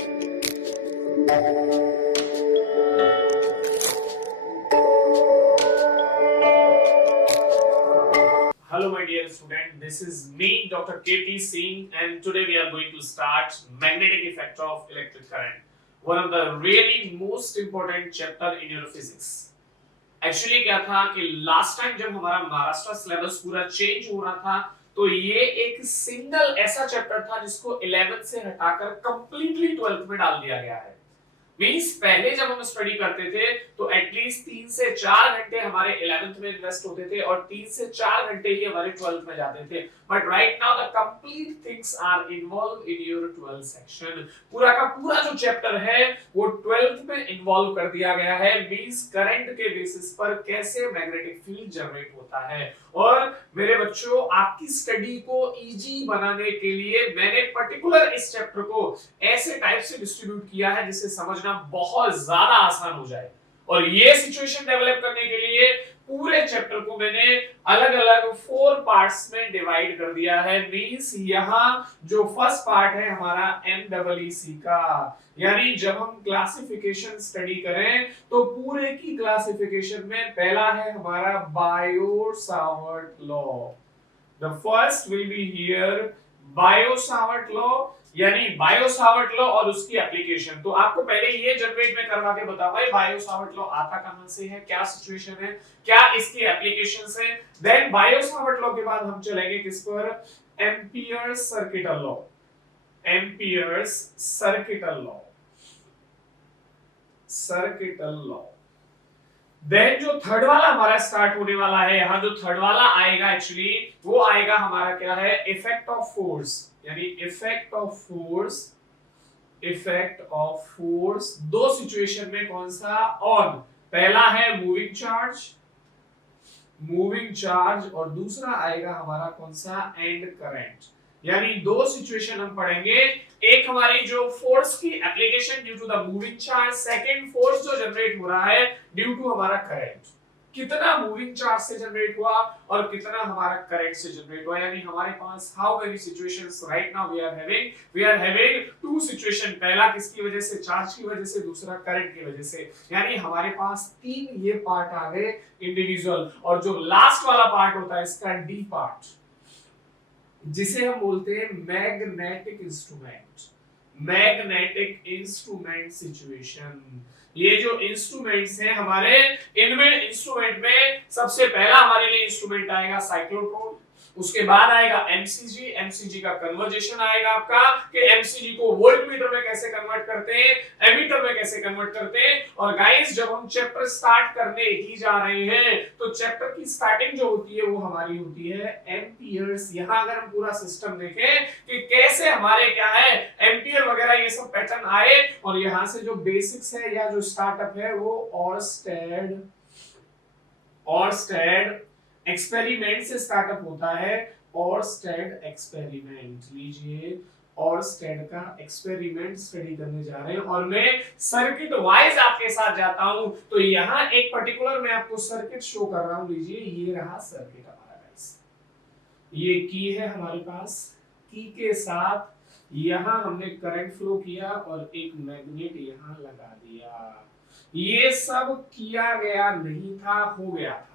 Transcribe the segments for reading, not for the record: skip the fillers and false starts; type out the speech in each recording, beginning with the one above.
Hello, my dear student. This is me, Dr. KP Singh, and today we are going to start magnetic effect of electric current, one of the really most important chapter in your physics. Actually क्या था कि last time जब हमारा Maharashtra syllabus पूरा change हो रहा था तो ये एक सिंगल ऐसा चैप्टर था जिसको 11th से हटाकर कंप्लीटली 12th में डाल दिया गया है। मींस पहले जब हम स्टडी करते थे तो एटलीस्ट 3 से 4 घंटे हमारे 11th में इन्वेस्ट होते थे और 3 से 4 घंटे ही हमारे 12th में जाते थे। But right now the complete things are involve in your 12th section. पूरा का पूरा जो चैप्टर है वो 12th में इन्वॉल्व कर दिया गया है। मींस करंट के बेसिस पर कैसे मैग्नेटिक फील्ड जनरेट होता है। और मेरे बच्चों, आपकी स्टडी को इजी बनाने के लिए मैंने पर्टिकुलर इस चैप्टर को ऐसे टाइप से डिस्ट्रीब्यूट किया है जिससे समझना बहुत ज्यादा आसान हो जाए। और ये सिचुएशन डेवलप करने के लिए पूरे चैप्टर को मैंने अलग-अलग 4 पार्ट्स में डिवाइड कर दिया है। मींस यहाँ जो फर्स्ट पार्ट है हमारा MEEC का, यानी जब हम क्लासिफिकेशन स्टडी करें तो पूरे की क्लासिफिकेशन में पहला है हमारा Biot-Savart law. The first will be here Biot-Savart law, यानी बायो-सावर्ट लॉ और उसकी एप्लीकेशन। तो आपको पहले ये जनरेट में करवा के बताओ भाई बायो-सावर्ट लॉ आता कहां से है, क्या सिचुएशन है, क्या इसकी एप्लीकेशंस है। देन बायो-सावर्ट लॉ के बाद हम चलेंगे किस पर, Ampere's circuital law. Ampere's circuital law, circuital law. Then जो थर्ड वाला हमारा स्टार्ट होने वाला है, यहाँ जो थर्ड वाला आएगा एक्चुअली वो आएगा हमारा क्या है, इफेक्ट ऑफ फोर्स, यानी effect of force. Effect of force दो सिचुएशन में कौन सा, ऑन। पहला है मूविंग चार्ज, मूविंग चार्ज, और दूसरा आएगा हमारा कौन सा, एंड करंट। यानी दो सिचुएशन हम पढ़ेंगे। एक हमारी जो फोर्स की application due to the moving charge, second force जो जनरेट हो रहा है ड्यू टू हमारा करंट। कितना मूविंग चार्ज से जनरेट हुआ और कितना हमारा करंट से जनरेट हुआ। यानी हमारे पास how many situations right now we are having two situation. पहला किसकी वजह से, चार्ज की वजह से, दूसरा करंट की वजह से। यानी हमारे पास 3 ये पार्ट आ गए इंडिविजुअल। और जो लास्ट वाला पार्ट होता है इसका डी पार्ट, जिसे हम बोलते हैं magnetic instrument. Magnetic instrument situation. ये जो इंस्ट्रूमेंट्स हैं हमारे, इनमें इंस्ट्रूमेंट में सबसे पहला हमारे लिए इंस्ट्रूमेंट आएगा साइक्लोट्रॉन, उसके बाद आएगा एमसीजी। एमसीजी का कन्वर्जेशन आएगा आपका कि एमसीजी को वोल्टमीटर में कैसे कन्वर्ट करते हैं, एमीटर में कैसे कन्वर्ट करते हैं। और गाइस जब हम चैप्टर स्टार्ट करने ही जा रहे हैं तो चैप्टर की स्टार्टिंग जो होती है वो हमारी होती है एम्पियर्स। यहाँ अगर हम पूरा सिस्टम देखें कि कैसे हमारे क्या है एम्पियर वगैरह ये सब पैटर्न आए, और यहाँ से जो बेसिक्स है या जो स्टार्टअप है वो ऑरस्टेड एक्सपेरिमेंट से स्टार्टअप होता है। ऑरस्टेड एक्सपेरिमेंट लीजिए, ऑरस्टेड का एक्सपेरिमेंट स्टडी करने जा रहे हैं। और मैं सर्किट वाइज आपके साथ जाता हूं। तो यहां एक पर्टिकुलर मैं आपको सर्किट शो कर रहा हूं। लीजिए ये रहा सर्किट हमारा गाइस, ये की है हमारे पास, की के साथ यहां हमने करंट फ्लो किया और एक मैग्नेट यहां लगा दिया। ये सब किया गया नहीं था, हो गया था।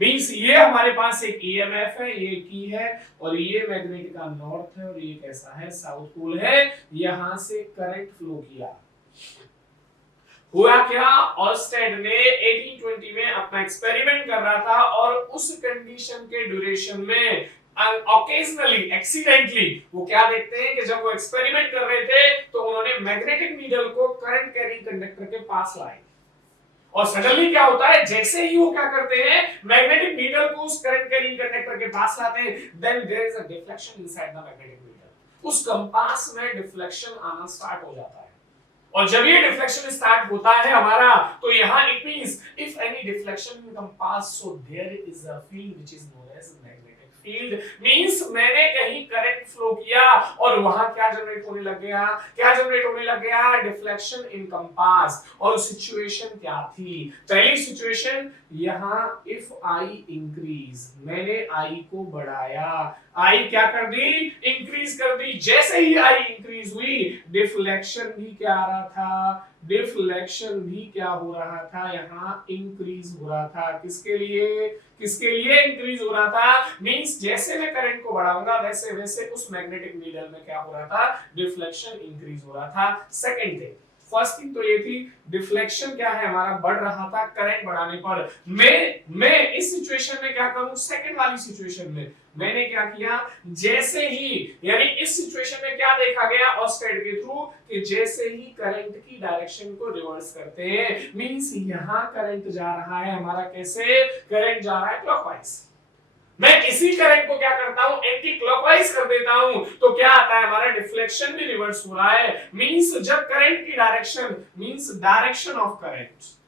मींस ये हमारे पास एक ईएमएफ है, ये की है, और ये मैग्नेट का नॉर्थ है और ये कैसा है, साउथ पोल है। यहां से करंट फ्लो किया। हुआ क्या, ऑरस्टेड ने 1820 में अपना एक्सपेरिमेंट कर रहा था और उस कंडीशन के ड्यूरेशन में ऑकेजनली एक्सीडेंटली वो क्या देखते हैं कि जब वो एक्सपेरिमेंट कर रहे थे तो उन्होंने मैग्नेटिक नीडल को करंट कैरिंग कंडक्टर के पास लाया। और सडनली क्या होता है, जैसे ही वो क्या करते हैं मैग्नेटिक नीडल को उस करंट कैरिंग कंडक्टर के पास लाते हैं, then there is a deflection inside the magnetic needle. उस कंपास में डिफ्लेक्शन आना स्टार्ट हो जाता है। और जब ये डिफ्लेक्शन स्टार्ट होता है हमारा, तो यहां it means if any deflection in compass, so there is a field which is known as magnetic field. Means मैंने कहीं करंट फ्लो किया और वहां क्या जनरेट होने लग गया, क्या जनरेट होने लग गया, डिफ्लेक्शन इन कंपास। और सिचुएशन क्या थी, पहली सिचुएशन यहां इफ आई इंक्रीज, मैंने आई को बढ़ाया, आई क्या कर दी, इंक्रीज कर दी। जैसे ही आई इंक्रीज हुई, डिफ्लेक्शन भी क्या आ रहा था, डिफ्लेक्शन भी क्या हो रहा था, यहाँ इंक्रीज हो रहा था। किसके लिए, किसके लिए इंक्रीज हो रहा था, मींस जैसे मैं करंट को बढ़ाऊंगा वैसे वैसे उस मैग्नेटिक नीडल में क्या हो रहा था, डिफ्लेक्शन इंक्रीज हो रहा था। सेकंड थिंग, फर्स्ट थिंग तो ये थी डिफ्लेक्शन क्या है हमारा, बढ़ रहा था करंट बढ़ाने पर। मैं इस सिचुएशन में क्या करूं, सेकंड वाली सिचुएशन में मैंने क्या किया, जैसे ही, यानी इस सिचुएशन में क्या देखा गया ऑस्टेड के थ्रू, कि जैसे ही करंट की डायरेक्शन को रिवर्स करते हैं, मींस यहां करंट जा रहा है हमारा, कैसे करंट जा रहा है क्लॉकवाइज। मैं इसी करंट को क्या करता हूं, एंटी क्लॉकवाइज कर देता हूं, तो क्या आता है हमारा, डिफ्लेक्शन भी रिवर्स हो रहा है। मींस जब करंट की direction, means direction of current,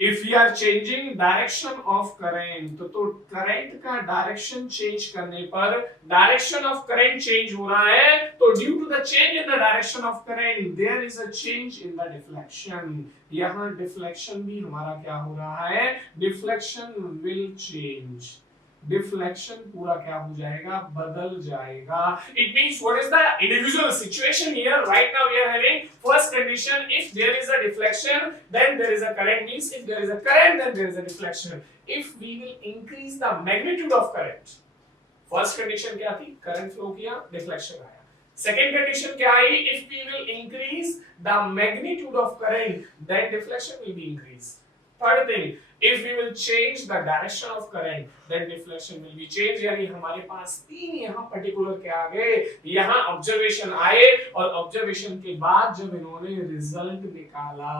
if you are changing direction of current, तो करंट का डायरेक्शन चेंज करने पर डायरेक्शन ऑफ करंट चेंज हो रहा है, तो due to the change in the direction of current there is a change in the deflection. यहां deflection भी हमारा क्या हो रहा है, डिफ्लेक्शन विल चेंज, डिफ्लेक्शन पूरा क्या हो जाएगा, बदल जाएगा। It means what is the individual situation here? Right now we are having first condition, if there is a deflection then there is a current, means if there is a current then there is a deflection. If we will increase the magnitude of current, first condition क्या थी, current flow किया, deflection आया। Second condition क्या आई, if we will increase the magnitude of current then deflection will be increased. Third thing, if we will change the direction of current then deflection will be changed। यानी हमारे पास तीन यहाँ particular क्या आ गए, यहाँ observation आए, और ऑब्जर्वेशन के बाद जब इन्होंने रिजल्ट निकाला,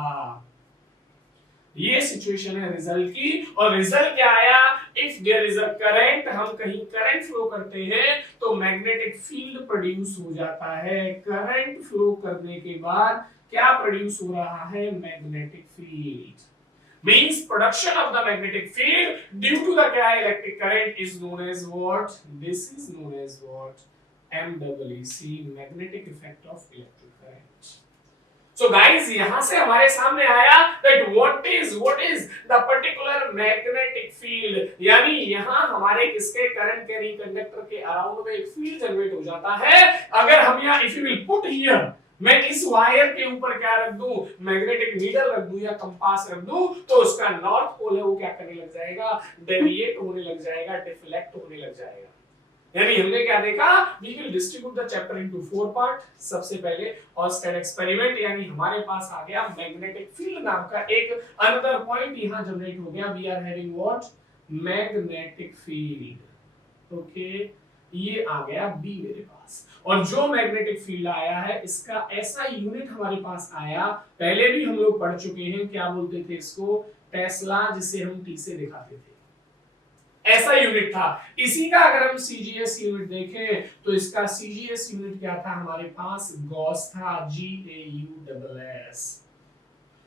ये सिचुएशन है रिजल्ट की, और रिजल्ट क्या आया, if there is a current, हम कहीं करंट फ्लो करते हैं तो मैग्नेटिक फील्ड प्रोड्यूस हो जाता है। करंट फ्लो करने के बाद क्या प्रोड्यूस हो रहा है, magnetic field, means production of the magnetic field due to the electric current is known as what, this is known as what, MWC, magnetic effect of electric current। So guys, यहां से हमारे सामने आया that what is the particular magnetic field, यानी यहां हमारे किसके, current carrying conductor के अराउंड में एक फील्ड जनरेट हो जाता है। अगर हम यहाँ if you will put here, मैं इस वायर के ऊपर क्या रख दूं, मैग्नेटिक नीडल रख दूं या कंपास रख दूं, तो उसका नॉर्थ पोल है वो क्या करने लग जाएगा, डेविएट होने लग जाएगा, डिफ्लेक्ट होने लग जाएगा। यानी हमने क्या देखा, we will distribute the chapter into 4 part. सबसे पहले ऑस्टेड एक्सपेरिमेंट, यानी हमारे पास आ गया मैग्नेटिक फील्ड नाम का एक अनदर पॉइंट यहां जनरेट हो गया, we are having what, magnetic field. Okay, ये आ गया बी मेरे पास, और जो मैग्नेटिक फील्ड आया है इसका ऐसा यूनिट हमारे पास आया, पहले भी हम लोग पढ़ चुके हैं, क्या बोलते थे इसको, टेस्ला, जिसे हम टी से दिखाते थे, ऐसा यूनिट था। इसी का अगर हम सीजीएस यूनिट देखें तो इसका सीजीएस यूनिट क्या था हमारे पास, गॉस था, GAUSS।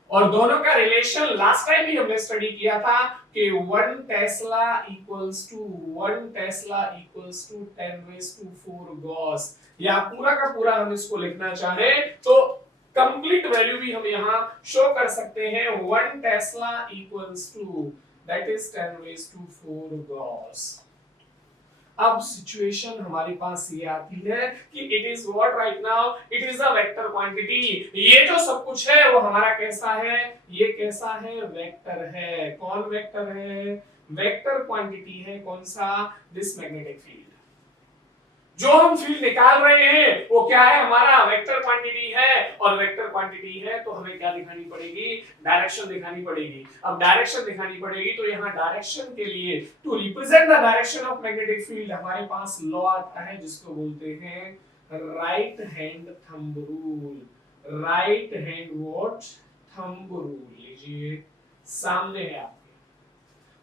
और दोनों का रिलेशन लास्ट टाइम भी हमने स्टडी किया था कि 1 टेस्ला इक्वल्स टू 10⁻⁴ गॉस, या पूरा का पूरा हम इसको लिखना चाहे तो कंप्लीट वैल्यू भी हम यहाँ शो कर सकते हैं, 1 tesla equals to that is 10⁻⁴ gauss. अब सिचुएशन हमारे पास ये आती है कि it is what right now, it is a vector quantity. ये जो सब कुछ है वो हमारा कैसा है, ये कैसा है, वेक्टर है। कौन वेक्टर है, वेक्टर क्वांटिटी है, कौन सा, दिस मैग्नेटिक फील्ड। जो हम फील्ड निकाल रहे हैं वो क्या है, हमारा वेक्टर क्वांटिटी है, और वेक्टर क्वांटिटी है तो हमें क्या दिखानी पड़ेगी, डायरेक्शन दिखानी पड़ेगी। अब डायरेक्शन दिखानी पड़ेगी तो यहाँ डायरेक्शन के लिए, to represent the direction of magnetic field, हमारे पास लॉ आता है जिसको बोलते हैं right hand thumb rule. Right hand what, thumb rule. लीजिए सामने है आपके,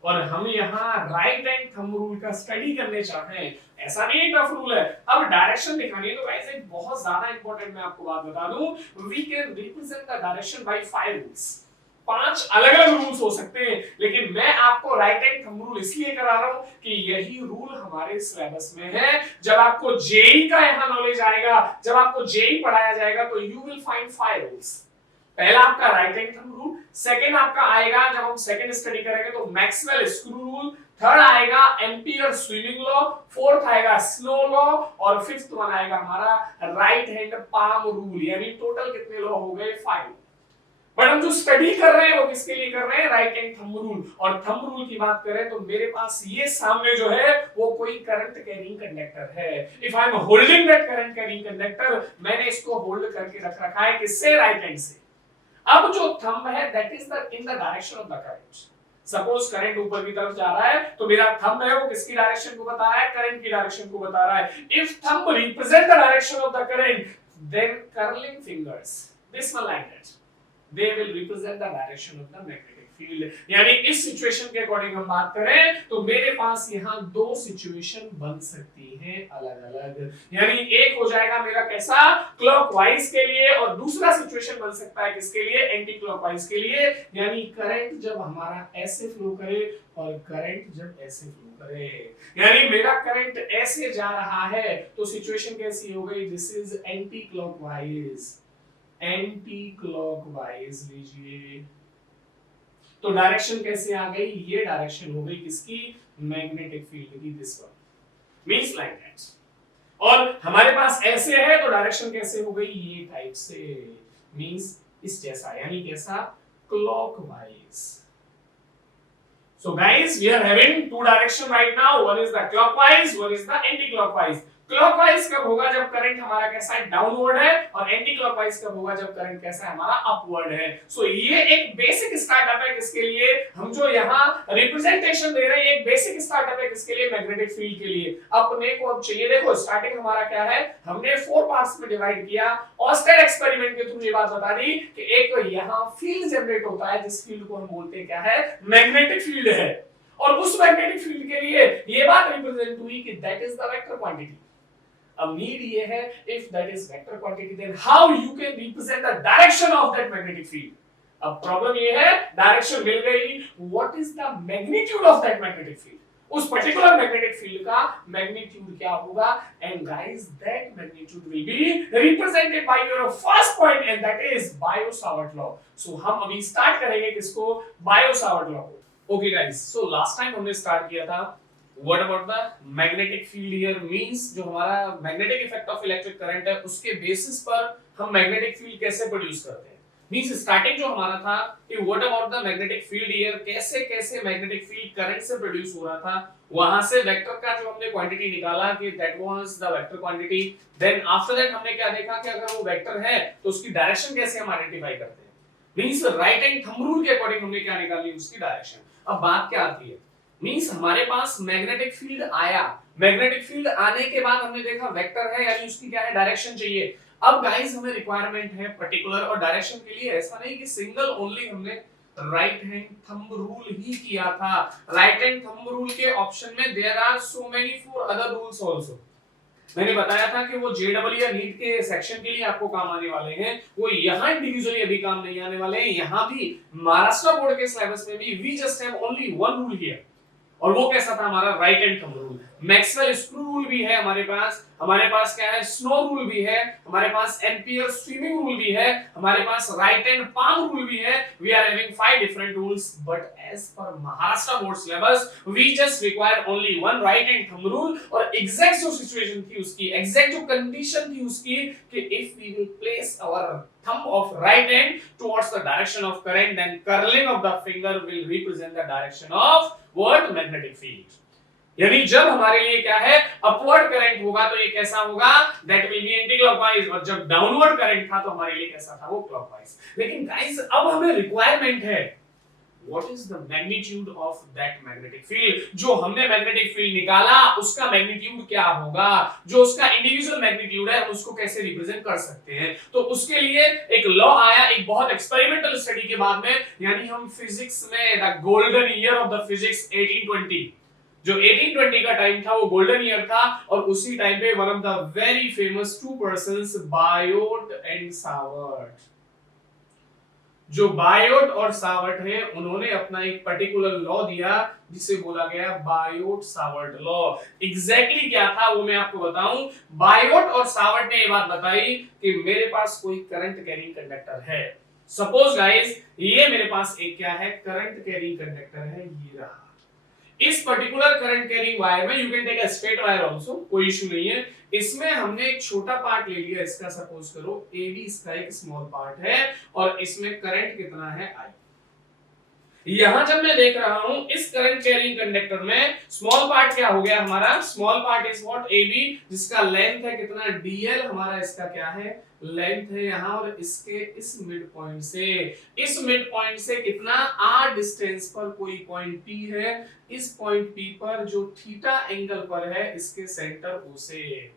और हम यहाँ राइट हैंड थंब रूल का स्टडी करने चाहते हैं, ऐसा नहीं टफ रूल है। अब डायरेक्शन दिखानी है तो गाइस एक बहुत ज्यादा इंपॉर्टेंट मैं आपको बात बता दूं, we can represent the direction by 5 rules. 5 अलग-अलग रूल्स हो सकते हैं, लेकिन मैं आपको राइट हैंड थंब रूल इसलिए करा रहा हूं कि यही रूल हमारे सिलेबस में है। जब आपको जेई का यहां नॉलेज आएगा, जब आपको जेई पढ़ाया जाएगा तो यू विल फाइंड 5 रूल्स। पहला आपका right hand thumb rule, second आपका आएगा जब हम सेकंड स्टडी करेंगे तो मैक्सवेल स्क्रू रूल, थर्ड आएगा एम्पियर स्विमिंग लॉ, फोर्थ आएगा स्नो लॉ और फिफ्थ वन आएगा हमारा राइट हैंड पाम रूल। यानी टोटल कितने लॉ हो गए? 5। बट हम जो स्टडी कर रहे हैं वो किसके लिए कर रहे हैं? Right hand thumb rule. और थंब रूल की बात करें तो मेरे पास ये सामने जो है वो कोई करंट कैरिंग कंडक्टर है। If I am holding that current carrying conductor, मैंने इसको होल्ड करके रख रखा है किससे? राइट हैंड से। अब जो थंब है that is the in the direction of the current. Suppose current ऊपर की तरफ जा रहा है तो मेरा थंब है वो किसकी डायरेक्शन को बता रहा है? करंट की डायरेक्शन को बता रहा है। If thumb represent the direction of the current, then curling fingers, this one like that, they will represent the direction of the magnetic field। यानी इस सिचुएशन के अकॉर्डिंग हम बात करें तो मेरे पास यहाँ दो सिचुएशन बन सकती हैं अलग अलग। यानी एक हो जाएगा मेरा कैसा? क्लॉकवाइज के लिए, और दूसरा सिचुएशन बन सकता है किसके लिए? एंटी क्लॉकवाइज के लिए। यानी करंट जब हमारा ऐसे फ्लो करे और करंट जब ऐसे फ्लो करे, यानी मेरा करंट ऐसे जा रहा है तो सिचुएशन कैसी हो गई? This is anti clockwise. Anti clockwise लीजिए तो डायरेक्शन कैसे आ गई? ये डायरेक्शन हो गई किसकी? मैग्नेटिक फील्ड की, this one means like that. और हमारे पास ऐसे है तो डायरेक्शन कैसे हो गई? ये टाइप से, मींस इस जैसा। यानी कैसा? Clockwise. So guys, we are having two direction right now. One is the clockwise, one is the anti-clockwise. Clockwise कब होगा? जब करंट हमारा कैसा है? डाउनवर्ड है। और एंटी क्लॉकवाइज कब होगा? जब करंट कैसा है? हमारा अपवर्ड है। सो ये एक बेसिक स्टार्टअप है किसके लिए? हम जो यहाँ रिप्रेजेंटेशन दे रहे हैं एक बेसिक स्टार्टअप है किसके लिए? मैग्नेटिक फील्ड के लिए। अपने को अब चाहिए, देखो स्टार्टिंग हमारा क्या है? हमने 4 पार्ट्स में डिवाइड किया। ऑस्टेड एक्सपेरिमेंट के थ्रू ये बात बता दी कि एक यहाँ फील्ड जनरेट होता है जिस फील्ड को हम बोलते हैं क्या है? मैग्नेटिक फील्ड है। और उस मैग्नेटिक फील्ड के लिए ये बात रिप्रेजेंट हुई कि that is the vector quantity. अब नीड ये है, if that is vector quantity then how you can represent the direction of that magnetic field। अब प्रॉब्लम ये है, डायरेक्शन मिल गई, what is the magnitude of that magnetic field? उस particular magnetic field का magnitude क्या होगा? And guys that magnitude will be represented by your first point and that is Biot Savart law. So हम अभी start करेंगे किसको? Biot Savart law को। Okay guys, so last time हमने स्टार्ट किया था What about the magnetic field here? Means जो हमारा magnetic effect of electric current है उसके बेसिस पर हम magnetic field कैसे प्रोड्यूस करते हैं। Means स्टार्टिंग जो हमारा था कि what about the magnetic field here? कैसे कैसे magnetic field current से प्रोड्यूस हो रहा था। वहां से वेक्टर का जो हमने क्वांटिटी निकाला कि that was the vector quantity। Then after that हमने क्या देखा कि अगर वो वेक्टर है तो उसकी डायरेक्शन कैसे हम आइडेंटिफाई करते हैं। Means right hand thumb rule के अकॉर्डिंग हमने क्या निकाली? उसकी डायरेक्शन। अब बात क्या आती है? मींस हमारे पास मैग्नेटिक फील्ड आया, मैग्नेटिक फील्ड आने के बाद हमने देखा वेक्टर है यानी उसकी क्या है? डायरेक्शन चाहिए। अब गाइस हमें रिक्वायरमेंट है पर्टिकुलर, और डायरेक्शन के लिए ऐसा नहीं कि सिंगल ओनली हमने राइट हैंड थंब रूल ही किया था। राइट हैंड थंब रूल के ऑप्शन में there are so many for other rules also. मैंने बताया था कि वो जेडबल या नीट के सेक्शन के लिए आपको काम आने वाले हैं, वो यहाँ इंडिविजुअली अभी काम नहीं आने वाले हैं। यहाँ भी महाराष्ट्र बोर्ड के सिलेबस में भी we just have only one rule here, और वो कैसा था? हमारा right hand thumb rule. Maxwell screw rule भी है हमारे पास क्या है? स्नो रूल भी है हमारे पास, एम्पियर स्विमिंग रूल भी है हमारे पास, राइट हैंड पाम रूल भी है। We are having 5 different rules, but as per Maharashtra board syllabus we just require only one right hand thumb rule. और एग्जैक्ट जो सिचुएशन थी उसकी, एग्जैक्ट जो कंडीशन थी उसकी कि if we will place our thumb of right hand towards the direction of current, then curling of the finger will represent the direction of what? Magnetic field। यानी जब हमारे लिए क्या है? अपवर्ड करंट होगा तो ये कैसा होगा? That will be anti clockwise. और जब डाउनवर्ड करंट था तो हमारे लिए कैसा था? वो क्लॉकवाइज। लेकिन गाइस अब हमें रिक्वायरमेंट है what is the magnitude of that magnetic field। जो हमने मैग्नेटिक फील्ड निकाला उसका मैग्नीट्यूड क्या होगा? जो उसका इंडिविजुअल मैग्नीट्यूड है उसको कैसे रिप्रेजेंट कर सकते हैं? तो उसके लिए एक लॉ आया, एक बहुत एक्सपेरिमेंटल स्टडी के बाद में, यानी हम फिजिक्स में the golden year of the physics 1820, जो 1820 का टाइम था वो गोल्डन ईयर था। और उसी टाइम पे one of the very famous two persons Biot and Savart, जो बायोट और सावर्ट है उन्होंने अपना एक पर्टिकुलर लॉ दिया जिसे बोला गया बायोट सावर्ट लॉ। एग्जैक्टली क्या था वो मैं आपको बताऊं। बायोट और सावर्ट ने ये बात बताई कि मेरे पास कोई करंट कैरिंग कंडक्टर है, सपोज गाइस ये मेरे पास एक क्या है, करंट कैरिंग कंडक्टर है, ये रहा। इस पर्टिकुलर करंट कैरिंग वायर में you can take a straight wire also, कोई इशू नहीं है। इसमें हमने एक छोटा पार्ट ले लिया इसका, सपोज करो AB इसका एक स्मॉल पार्ट है और इसमें करंट कितना है I। यहां जब मैं देख रहा हूं इस करंट कैरिंग कंडक्टर में स्मॉल पार्ट क्या हो गया हमारा, small part is what AB, जिसका लेंथ है कितना DL, हमारा इसका क्या है लेंथ है यहां, और इसके इस मिड पॉइंट से कितना r डिस्टेंस पर कोई पॉइंट P है, इस पॉइंट P पर जो थीटा एंगल पर है इसके सेंटर O से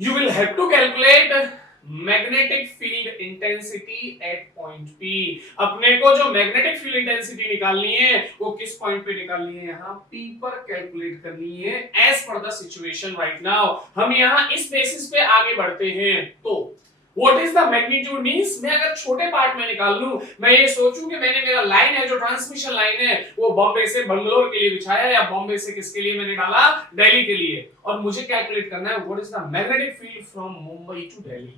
you will have to calculate magnetic field intensity at point P। अपने को जो मैग्नेटिक फील्ड इंटेंसिटी निकालनी है वो किस पॉइंट पे निकालनी है, यहाँ P पर कैलकुलेट करनी है as per the situation right now. हम यहाँ इस बेसिस पे आगे बढ़ते हैं। तो What is the magnitude means, मैं अगर छोटे पार्ट में निकाल लूं, मैं ये सोचूं कि मैंने मेरा लाइन है जो ट्रांसमिशन लाइन है वो बॉम्बे से बंगलोर के लिए बिछाया या बॉम्बे से किसके लिए मैंने डाला, दिल्ली के लिए, और मुझे कैलकुलेट करना है what is the magnetic field from Mumbai to Delhi.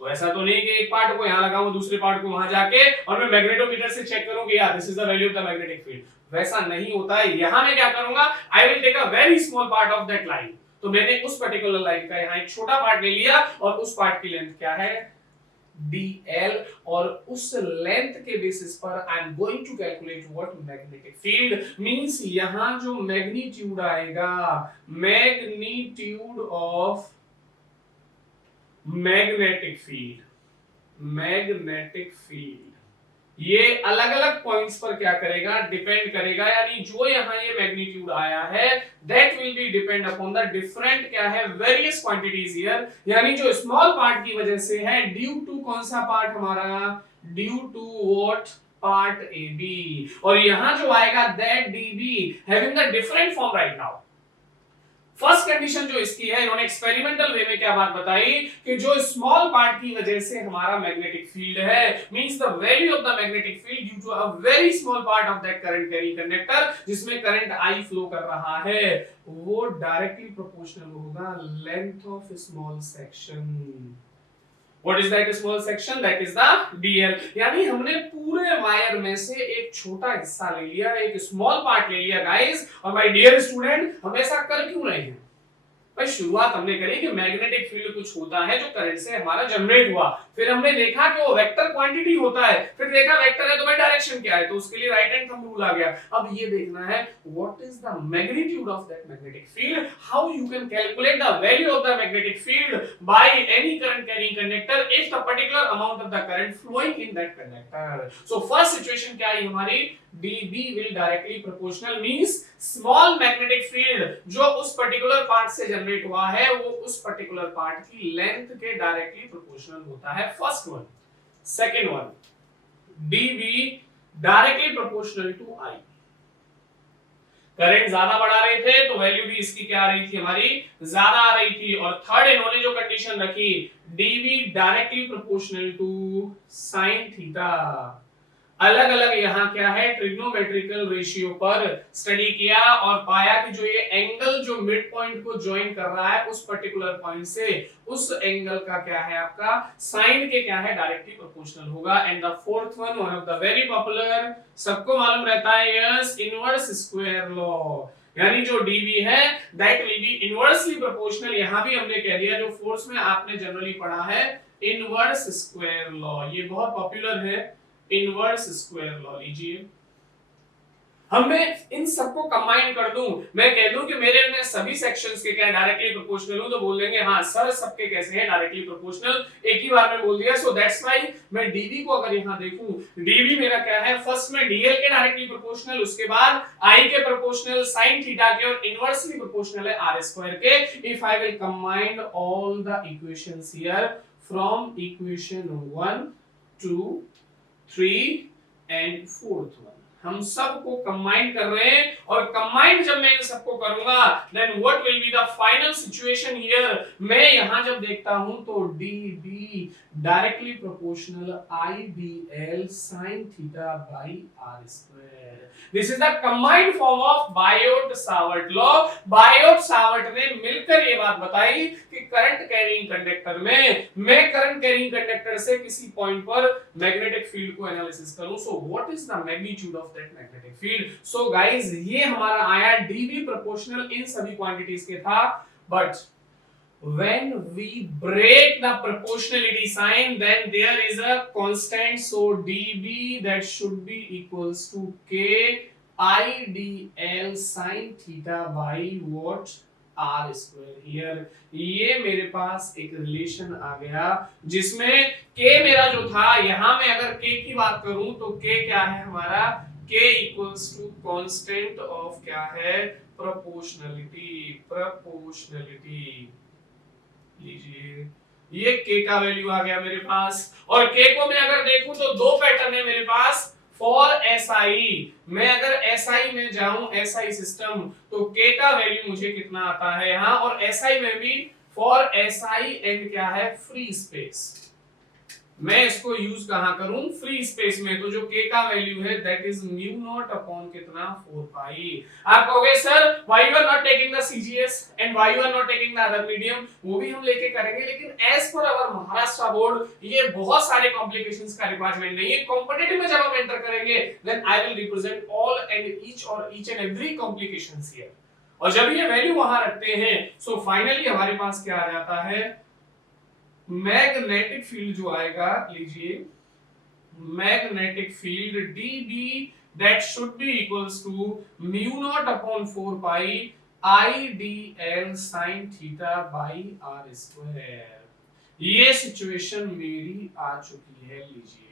तो ऐसा तो नहीं कि एक पार्ट को यहां लगाऊं दूसरे पार्ट को वहां जाके और मैं मैग्नेटोमीटर से चेक करूं कि यार this is the value of the magnetic field, वैसा नहीं होता है। यहां मैं क्या करूंगा, I will take a very small part of that line. तो मैंने उस पर्टिकुलर लाइन का यहां एक छोटा पार्ट ले लिया और उस पार्ट की लेंथ क्या है DL, और उस लेंथ के बेसिस पर I am going to calculate what magnetic field means. यहां जो मैग्नीट्यूड आएगा, मैग्नीट्यूड ऑफ मैग्नेटिक फील्ड ये अलग अलग पॉइंट्स पर क्या करेगा, डिपेंड करेगा। यानी जो यहां ये मैग्नीट्यूड आया है that will be depend upon the different क्या है वेरियस क्वांटिटीज हियर। यानी जो स्मॉल पार्ट की वजह से है ड्यू टू कौन सा पार्ट हमारा, due to what part AB, और यहां जो आएगा that DB having the different form right now. First condition जो इसकी है, इन्होंने एक्सपेरिमेंटल वे में क्या बात बताई कि जो स्मॉल पार्ट की वजह से हमारा मैग्नेटिक फील्ड है means the value of the magnetic field due to a very small part of that current carrying conductor जिसमें करंट I फ्लो कर रहा है, वो डायरेक्टली प्रोपोर्शनल होगा length of small section. What is that small section? That is the DL। यानी हमने पूरे wire में से एक छोटा हिस्सा ले लिया, एक स्मॉल पार्ट ले लिया गाइस। और माय डियर स्टूडेंट, हम ऐसा कर क्यों रहे हैं भाई? शुरुआत हमने करी कि मैग्नेटिक फील्ड कुछ होता है जो करंट से हमारा जनरेट हुआ, फिर हमने देखा कि वो वेक्टर क्वांटिटी होता है, फिर देखा वेक्टर है तो भाई डायरेक्शन क्या है, तो उसके लिए राइट हैंड थंब रूल आ गया। अब ये देखना है what is the magnitude of that magnetic field, how you can calculate the value of the magnetic field by any current carrying conductor if the particular amount of the current flowing in that conductor. So first situation क्या है हमारी, DB will directly proportional means small magnetic field जो उस particular part से generate हुआ है वो उस पर्टिकुलर पार्ट की लेंथ के डायरेक्टली प्रोपोर्शनल होता है, first one. Second one, DB directly proportional to I। Current ज्यादा बढ़ा रहे थे तो वैल्यू भी इसकी क्या आ रही थी हमारी, ज्यादा आ रही थी। और थर्ड इन्होंने जो कंडीशन रखी, DB directly proportional to sin theta. अलग अलग यहाँ क्या है ट्रिग्नोमेट्रिकल रेशियो पर स्टडी किया और पाया कि जो ये एंगल जो मिड पॉइंट को ज्वाइन कर रहा है उस पर्टिकुलर पॉइंट से उस एंगल का क्या है आपका साइन के क्या है डायरेक्टली प्रोपोर्शनल होगा। And the fourth one of the very popular, सबको मालूम रहता है यस, इनवर्स स्क्वायर लॉ। यानी जो DB है that will be inversely proportional. यहां भी हमने कह दिया जो फोर्स में आपने जनरली पढ़ा है इनवर्स स्क्वायर लॉ, ये बहुत पॉपुलर है इनवर्स स्क्वायर लॉ। लीजिए हम मैं इन सबको कंबाइन कर दूं, मैं कह दूं कि मेरे में सभी सेक्शंस के क्या डायरेक्टली प्रोपोर्शनल हो, तो बोल देंगे हां सर सबके कैसे हैं डायरेक्टली प्रोपोर्शनल, एक ही बार में बोल दिया। सो दैट्स व्हाई मैं DB को अगर यहां देखूं, DB मेरा क्या है फर्स्ट में DL के डायरेक्टली प्रोपोर्शनल, उसके बाद I के प्रोपोर्शनल, sin थीटा के, और इनवर्सली प्रोपोर्शनल है R स्क्वायर के। If I will combine all the equations here from equation 1 2 3 and fourth one, हम सबको कंबाइन कर रहे हैं। और कंबाइन जब मैं इन सबको करूंगा then what will be the final situation here. मैं यहां जब देखता हूं तो DB directly proportional IDL sin theta by r square. This is the combined form of Biot-Savart law. Biot-Savart ने मिलकर ये बात बताई कि करंट कैरिंग कंडक्टर में मैं करंट कैरिंग कंडक्टर से किसी पॉइंट पर मैग्नेटिक फील्ड को एनालिसिस करूं. So what is the magnitude of that magnetic field. So guys ये हमारा आया dV प्रोपोर्शनल इन सभी क्वांटिटीज के था. But when we break the proportionality sign, then there is a constant, so dB that should be equals to k idl sin theta by what r square. here ये मेरे पास एक relation आ गया जिसमें k मेरा जो था, यहां मैं अगर k की बात करूं तो k क्या है हमारा, k equals to constant of क्या है, proportionality. लीजिए ये k का वैल्यू आ गया मेरे पास. और k को मैं अगर देखूं तो दो पैटर्न है मेरे पास फॉर SI. मैं अगर SI में जाऊं, SI सिस्टम, तो k का वैल्यू मुझे कितना आता है यहां. और SI में भी फॉर SI एंड क्या है, फ्री स्पेस. मैं इसको यूज कहां करूं, फ्री स्पेस में. तो जो k का वैल्यू है that is mu naught upon कितना, 4 पाई. आप कहोगे sir why you are not taking the CGS and why you are not taking the other medium. वो भी हम लेके करेंगे, लेकिन एज पर अवर महाराष्ट्र बोर्ड ये बहुत सारे कॉम्प्लिकेशंस का रिक्वायरमेंट नहीं है. कॉम्पिटिटिव में जब हम एंटर करेंगे then I will represent all and each and every complications here. और जब ये वैल्यू वहां रखते हैं सो फाइनली हमारे पास क्या आ जाता है, मैग्नेटिक फील्ड जो आएगा, लीजिए magnetic field dB that should be equals to mu naught upon 4 pi IDL sin theta by r square. ये सिचुएशन मेरी आ चुकी है. लीजिए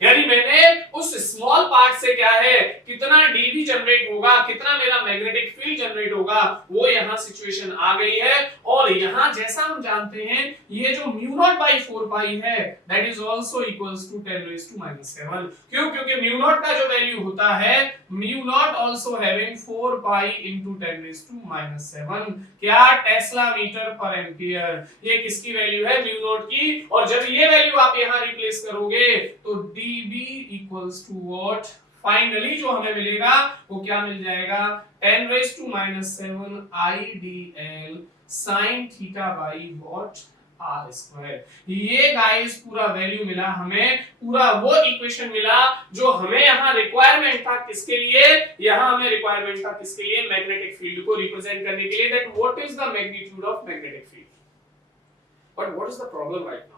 यानी मैंने उस स्मॉल पार्ट से क्या है, कितना dB जनरेट होगा, कितना मेरा मैग्नेटिक फील्ड जनरेट होगा, वो यहाँ सिचुएशन आ गई है. और यहाँ जैसा हम जानते हैं ये जो म्यू नॉट बाई 4 पाई है that is also equals to 10⁻⁻⁷. क्यों, क्योंकि म्यू नॉट का जो वैल्यू होता है, म्यू नॉट आल्सो हैविंग 4 पाई इनटू 10⁻⁻⁷. क्या, टेस्ला मीटर पर एंपियर. ये किसकी वैल्यू है, म्यू नॉट की. और जब ये वैल्यू आप यहाँ रिप्लेस करोगे तो dB equals to what, finally जो हमें मिलेगा वो क्या मिल जाएगा, 10⁻⁻⁷ IDL sin theta by what, r square. ये गाइस पूरा वैल्यू मिला हमें, पूरा वो इक्वेशन मिला जो हमें यहाँ रिक्वायरमेंट था. किसके लिए, यहाँ हमें रिक्वायरमेंट था किसके लिए, मैग्नेटिक फील्ड को रिप्रेजेंट करने के लिए. That what is the magnitude of magnetic field. But what is the problem right now.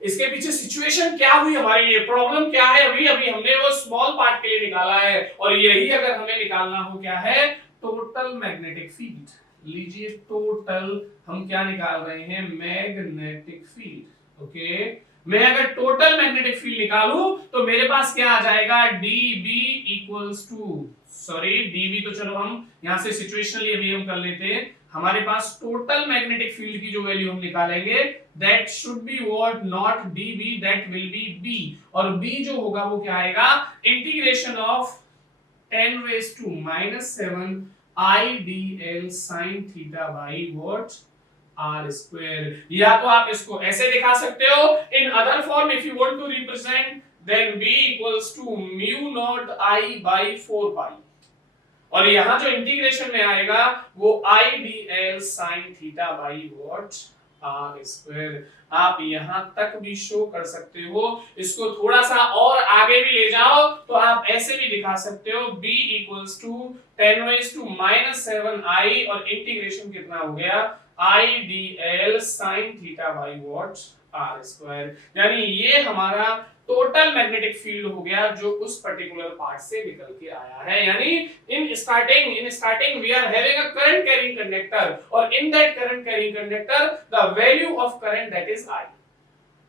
इसके पीछे सिचुएशन क्या हुई हमारे लिए, प्रॉब्लम क्या है. अभी हमने वो स्मॉल पार्ट के लिए निकाला है, और यही अगर हमें निकालना हो क्या है, टोटल मैग्नेटिक फील्ड. लीजिए टोटल हम क्या निकाल रहे हैं, मैग्नेटिक फील्ड. ओके, मैं अगर टोटल मैग्नेटिक फील्ड निकालूं तो मेरे पास क्या आ जाएगा, dB equals to, sorry dB तो चलो हम यहां से सिचुएशनली अभी हम कर लेते हैं. हमारे पास टोटल मैग्नेटिक फील्ड की जो वैल्यू हम निकालेंगे that should be what, not dB, that will be B. और B जो होगा वो क्या आएगा, integration of 10⁻⁻⁷ IDL sin theta by what, r square. या तो आप इसको ऐसे दिखा सकते हो, in other form if you want to represent then B equals to mu naught I by 4 pi. और यहाँ जो इंटीग्रेशन में आएगा वो IDL sin theta by what, r square. आप यहाँ तक भी शो कर सकते हो. इसको थोड़ा सा और आगे भी ले जाओ तो आप ऐसे भी दिखा सकते हो, B equals to 10⁻⁷ I और इंटीग्रेशन कितना हो गया, IDL sin theta by what, r square. यानी ये हमारा टोटल मैग्नेटिक फील्ड हो गया जो उस पर्टिकुलर पार्ट से निकल के आया है. यानी in starting we are having a current carrying conductor, और in that current carrying conductor the value of current that is I.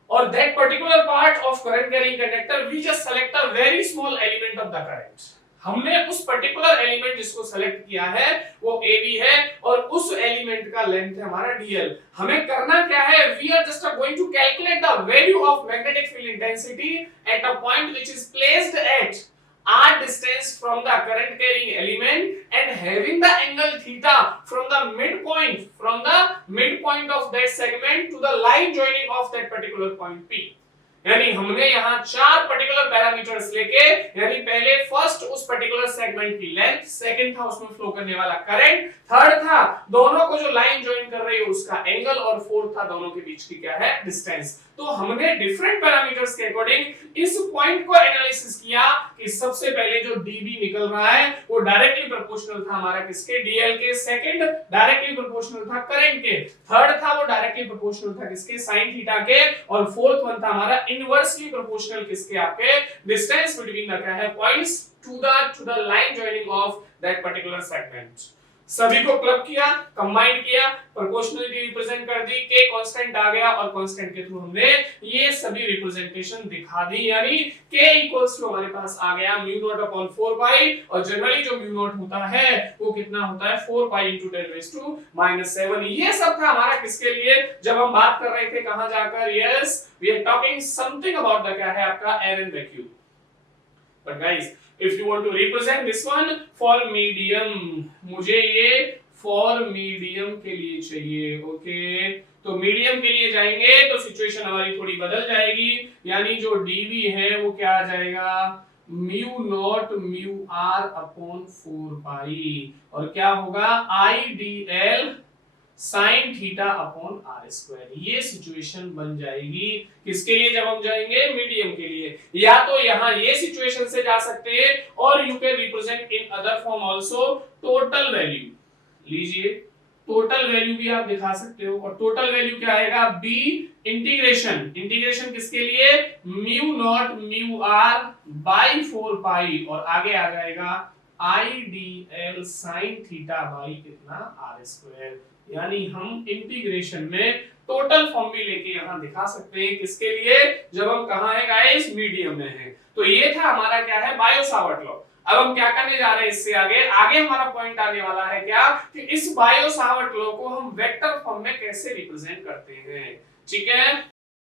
और that particular part of current carrying conductor we just select a very small element of the current. हमने उस particular element जिसको select किया है वो AB है, और उस एलिमेंट का लेंथ है हमारा dl. हमें करना क्या है, we are just going to calculate the value of magnetic field intensity at a point which is placed at r distance from the current carrying element and having the angle theta from the midpoint of that segment to the line joining of that particular point P। यानी हमने यहाँ चार particular parameters लेके, यानी पहले first उस particular segment की length, second था उसमें फ्लो करने वाला करंट, थर्ड था दोनों को जो लाइन ज्वाइन कर रही है उसका एंगल, और फोर्थ था दोनों के बीच की क्या है डिस्टेंस। तो हमने डिफरेंट पैरामीटर्स के अकॉर्डिंग इस पॉइंट को एनालिसिस किया कि सबसे पहले जो dB निकल रहा है वो डायरेक्टली प्रोपोर्शनल था हमारा किसके, dl के, सेकंड डायरेक्टली प्रोपोर्शनल था करंट के, थर्ड था वो डायरेक्टली प्रोपोर्शनल था किसके, sin थीटा के, और फोर्थ वन था हमारा इनवर्सली प्रोपोर्शनल किसके, आपके डिस्टेंस बिटवीन द क्या है points to the line joining of that particular segment. सभी को क्लब किया, कंबाइन किया, प्रोपोर्शनलिटी रिप्रेजेंट कर दी, के कांस्टेंट आ गया और कांस्टेंट के थ्रू हमने ये सभी रिप्रेजेंटेशन दिखा दी, यानी k इक्वल्स टू हमारे पास आ गया म्यू नॉट अपॉन 4 पाई, और जनरली जो म्यू नॉट होता है वो कितना होता है 4 पाई इनटू 10 रेज़ टू -7। ये सब था हमारा किसके लिए, जब हम बात कर रहे थे कहां जाकर, yes we are talking something about the क्या है आपका एरन vacuum. But guys if you want to represent this one for medium, मुझे ये for medium के लिए चाहिए, ओके तो मीडियम के लिए जाएंगे तो सिचुएशन हमारी थोड़ी बदल जाएगी, यानी जो dv है वो क्या आ जाएगा mu naught mu r upon 4 pi, और क्या होगा idl sin theta upon r square. ये सिचुएशन बन जाएगी किसके लिए, जब हम जाएंगे मीडियम के लिए, या तो यहाँ ये सिचुएशन से जा सकते हैं, और you can represent in other form also total value, लीजिए टोटल वैल्यू भी आप दिखा सकते हो, और टोटल वैल्यू क्या आएगा b इंटीग्रेशन किसके लिए, mu naught mu r by 4 pi, और आगे आ जाएगा idl sin थीटा बाई कितना r स्क्वायर। यानी हम इंटीग्रेशन में टोटल फॉर्म भी लेके यहां दिखा सकते हैं किसके लिए, जब हम कहां है गाइस मीडियम में है। तो ये था हमारा क्या है बायो सावर्ट लॉ। अब हम क्या करने जा रहे हैं इससे आगे हमारा पॉइंट आने वाला है क्या, कि इस बायो सावर्ट लॉ को हम वेक्टर फॉर्म में कैसे रिप्रेजेंट करते हैं, ठीक है।